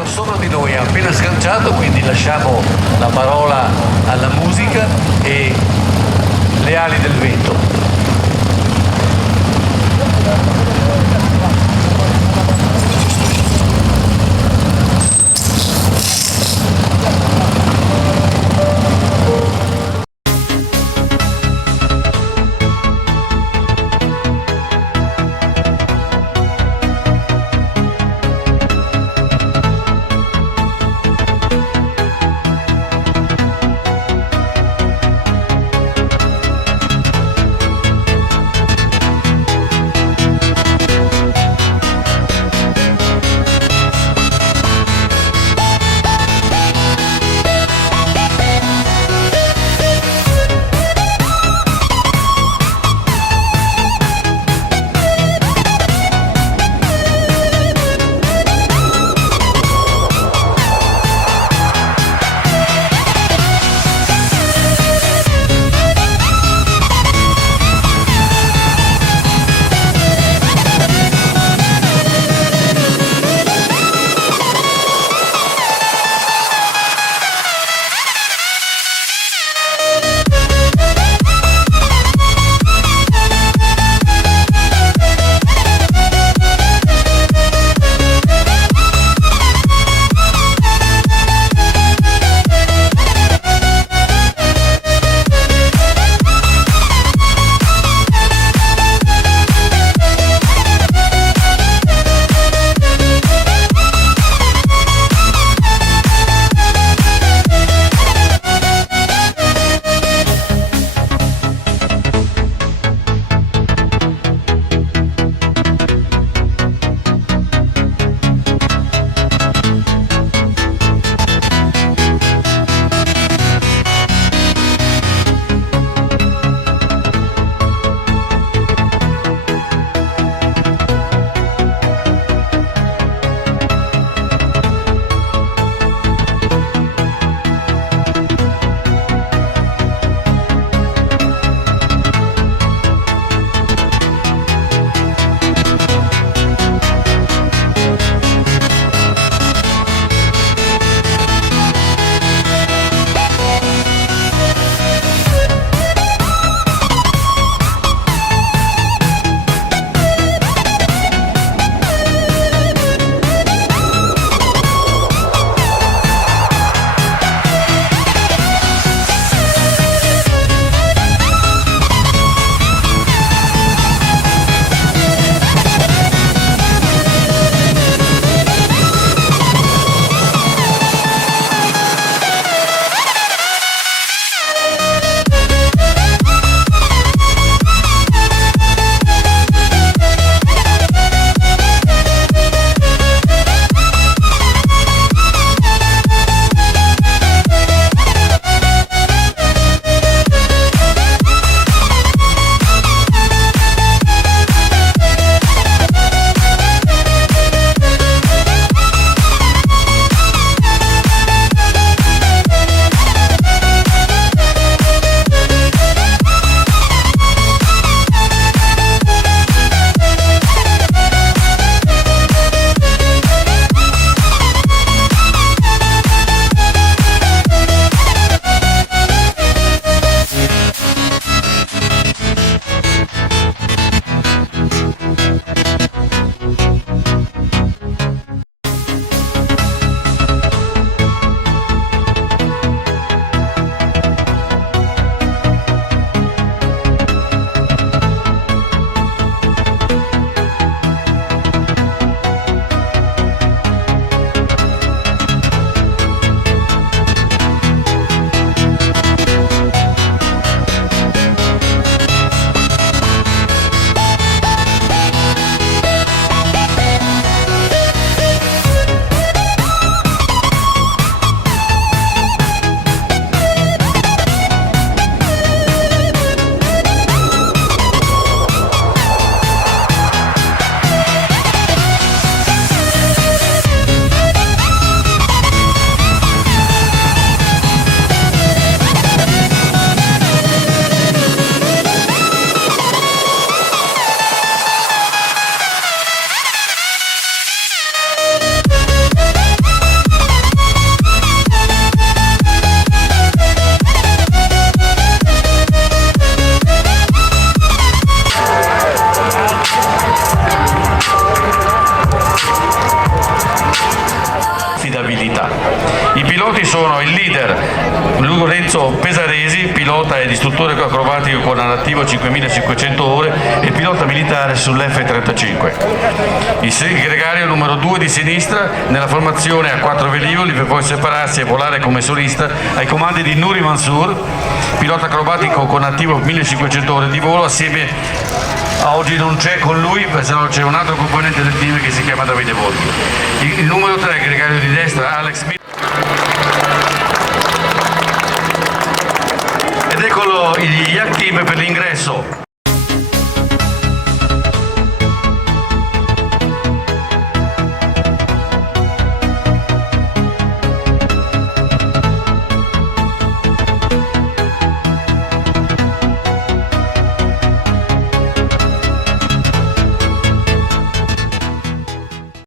Mario sopra di noi ha appena sganciato, quindi lasciamo la parola alla musica e le ali del vento. piloti sono il leader Lorenzo Pesaresi, pilota ed istruttore acrobatico con all'attivo 5500 ore e pilota militare sull'F-35. Il gregario numero 2 di sinistra nella formazione a 4 velivoli per poi separarsi e volare come solista ai comandi di Nuri Mansour, pilota acrobatico con attivo 1500 ore di volo. Assieme a oggi non c'è con lui, se no c'è un altro componente del team che si chiama Davide Volpi. Il numero 3, gregario di destra, Alex Miller. Ed eccolo gli Yakim per l'ingresso.